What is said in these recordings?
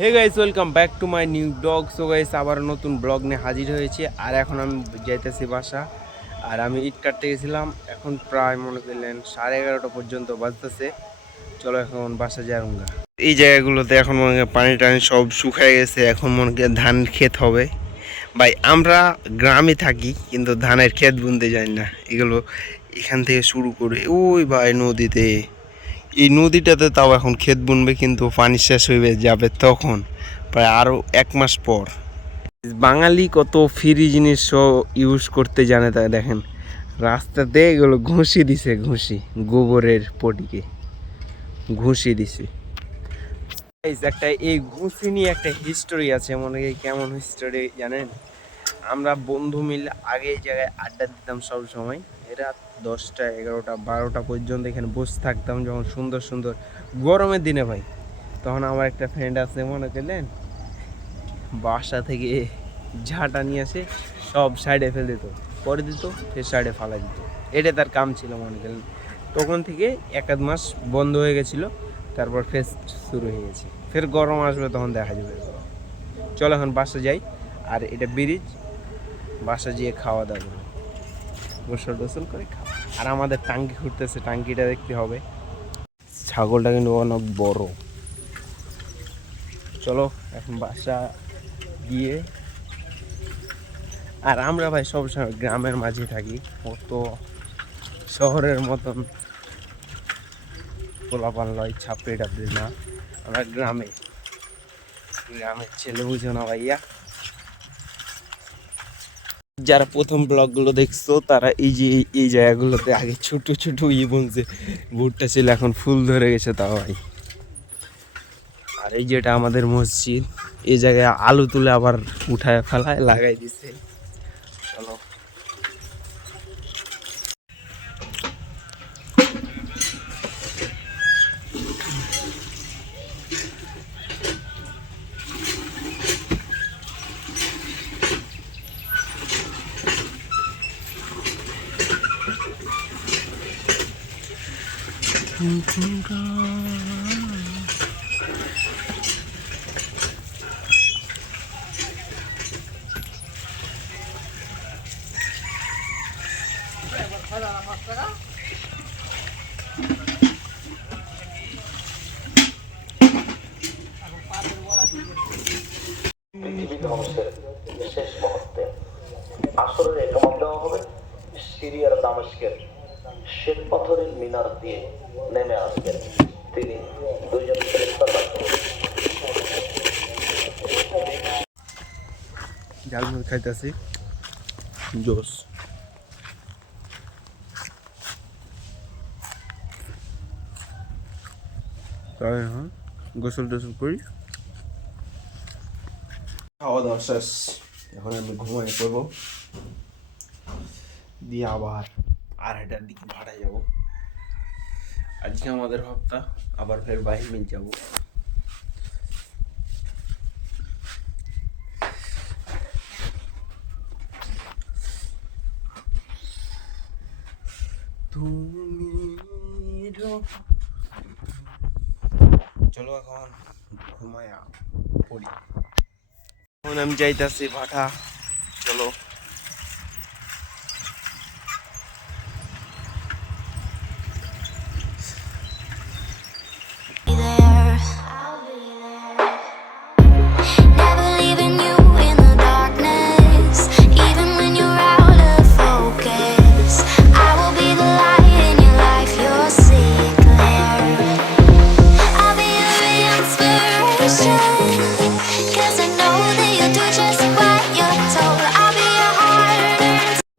Hey guys, welcome back to my new blog. So guys, আবার নতুন blog নিয়ে হাজির হয়েছে। আর এখন আমি যাইতেছি বাসা। আর আমি ইট কাটতে গেছিলাম, এখন প্রায় মনে করলেন 11:30 পর্যন্ত বাজতেছে। চলো এখন বাসা যাওয়া। এই জায়গাগুলোতে এখন মনে করেন পানি টানি সব শুকায় গেছে, এখন মনে করেন ধান ক্ষেত হবে। ভাই আমরা গ্রামে থাকি কিন্তু ধানের ক্ষেত বুনতে যাই না। এগুলো এখান থেকে শুরু করে ওই ভাই নদীতে, এই নদীটাতে তাও এখন ক্ষেত বুনবে, কিন্তু পানি শেষ হয়ে যাবে তখন, প্রায় আরও 1 মাস পর। বাঙালি কত ফ্রি জিনিস ইউজ করতে জানে, তা দেখেন রাস্তাতে এগুলো ঘুষি দিছে, ঘুষি গোবরের পটিকে ঘুষি দিছে। একটা এই ঘুষি নিয়ে একটা হিস্টোরি আছে, মনে হয় কেমন হিস্টোরি জানেন? আমরা বন্ধু মিলে আগে এই জায়গায় আড্ডা দিতাম সব সময়। এরা 10টা 11টা 12টা পর্যন্ত এখানে বসে থাকতাম, যখন সুন্দর সুন্দর গরমের দিনে ভাই। তখন আমার একটা ফ্রেন্ড আছে, মনে করলেন বাসা থেকে ঝাঁটা নিয়ে আসে, সব সাইডে ফেলে দিত, পরে দিত, ফের সাইডে ফালা দিত। এটা তার কাম ছিল, মনে করলেন। তখন থেকে 1-1 মাস বন্ধ হয়ে গেছিলো, তারপর ফের শুরু হয়ে গেছে। ফের গরম আসবে তখন দেখা যাবে। চলো এখন বাসা যাই। আর এটা ব্রিজ, বাসা যেয়ে খাওয়া দাওয়া করবো, গোসল টোসল করে খাওয়া। আর আমাদের টাঙ্কি ঘুরতেছে, টাঙ্কিটা দেখতে হবে। ছাগলটা কিন্তু অনেক বড়। চলো এখন বাসা গিয়ে। আর আমরা ভাই সবসময় গ্রামের মাঝে থাকি, অত শহরের মতন পোলাপান লয়, ছাপড়ি টাপড়ি না। আমরা গ্রামের ছেলে, বুঝো না ভাইয়া। যারা প্রথম ব্লগগুলো দেখছো তারা এই যে এই জায়গাগুলোতে আগে ছোট ছোট বলছে ভুট্টা ছিল, এখন ফুল ধরে গেছে তাও ভাই। আর এই যেটা আমাদের মসজিদ, এই জায়গায় আলু তুলে আবার উঠায় ফেলায় লাগাই দিছে। চলো পৃথিবী ধ্বংসের শেষ মুহূর্তে আসরের একামত দেওয়া হবে সিরিয়ার দামেস্কের শ্বেত পাথরের মিনার দিয়ে নেমে আসবেন তিনি, দুইজন ফেরেশতা থাকবেন। ঝালমুড়ি খাইতেছি, জোস। তাই হ্যাঁ, গোসল টোসল করি, খাওয়া দাওয়া শেষ। এখন আমি ঘুমাই পড়বো, দিয়ে আবার 2:30টার দিকে ভাড়া যাব। আজকে আমাদের হপ্তা, আবার ফের বাহির মিল যাব। চলো এখন ঘুমায়া পড়ি। এখন আমি যাইতাছি ভাটা। চলো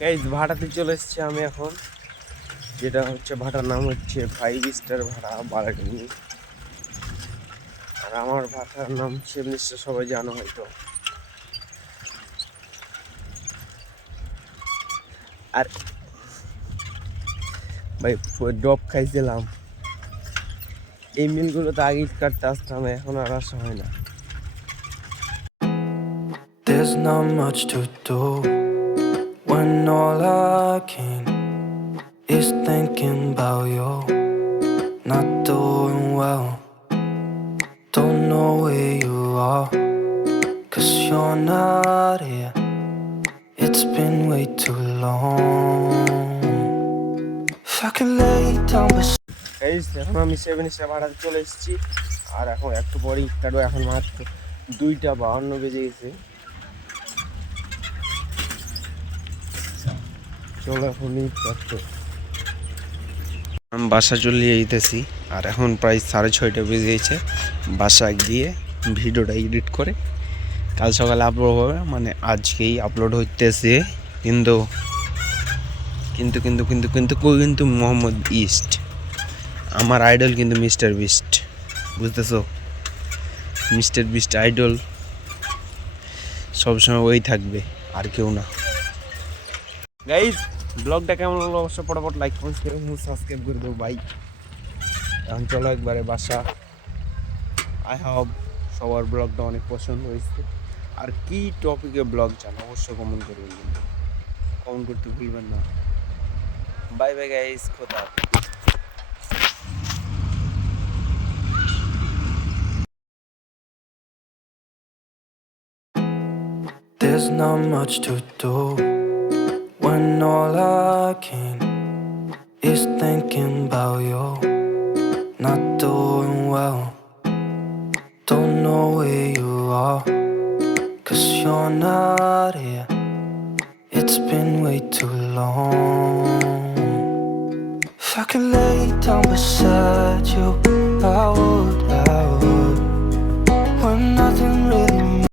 গাইস, ভাড়াতে চলে এসেছি আমি এখন। যেটা হচ্ছে ভাড়ার নাম হচ্ছে 5 স্টার ভাড়া বারাডুনি। আর আমার ভাড়ার নাম হচ্ছে, নিশ্চয় সবাই জানো হয়তো। আর ভাই ডব খাইছিলাম, এই মিলগুলোতে আগে ইট কাটতে আসতাম, এখন আর আসা হয় না। There's not much to do when all I can is thinking about you. Not doing well, don't know where you are. you're not here. It's been way too long. If I could lay down beside guys এখন আমি 7 ভাড়াতে চলে এসেছি আর এখন একটু পরে ইট কাটবো। এখন মাত্র 2:52 বেজে গেছে। চলো এখন ইট কাটতে। আমি বাসা চলে যেতেছি আর এখন প্রায় 6:30 বেজে গেছে। বাসায় গিয়ে ভিডিওটা এডিট করে কাল সকালে আপলোড হবে, মানে আজকেই আপলোড হইতেছে। কিন্তু কিন্তু কিন্তু কিন্তু কিন্তু কিন্তু মোহাম্মদ ইস্ট আমার আইডল, কিন্তু মিস্টার বিস্ট, বুঝতেছো? মিস্টার বিস্ট আইডল সবসময় ওই থাকবে, আর কেউ না। গাইজ ব্লগটা কেমন লাগলো অবশ্যই ফটাফট লাইক কমেন্ট করে সাবস্ক্রাইব করে দেবো ভাই। এখন চলো একবারে বাসা। আই হোপ সবার ব্লগটা অনেক পছন্দ হয়েছে। আর কি টপিকে ব্লগ চান অবশ্যই কমেন্ট করবেন, কিন্তু কমেন্ট করতে ভুলবেন না। বাই বাই গাইজ, খোদা হাফেজ। There's not much to do when all I can is thinking about you. Not doing well, don't know where you are, 'cause you're not here. It's been way too long. If I could lay down beside you, I would.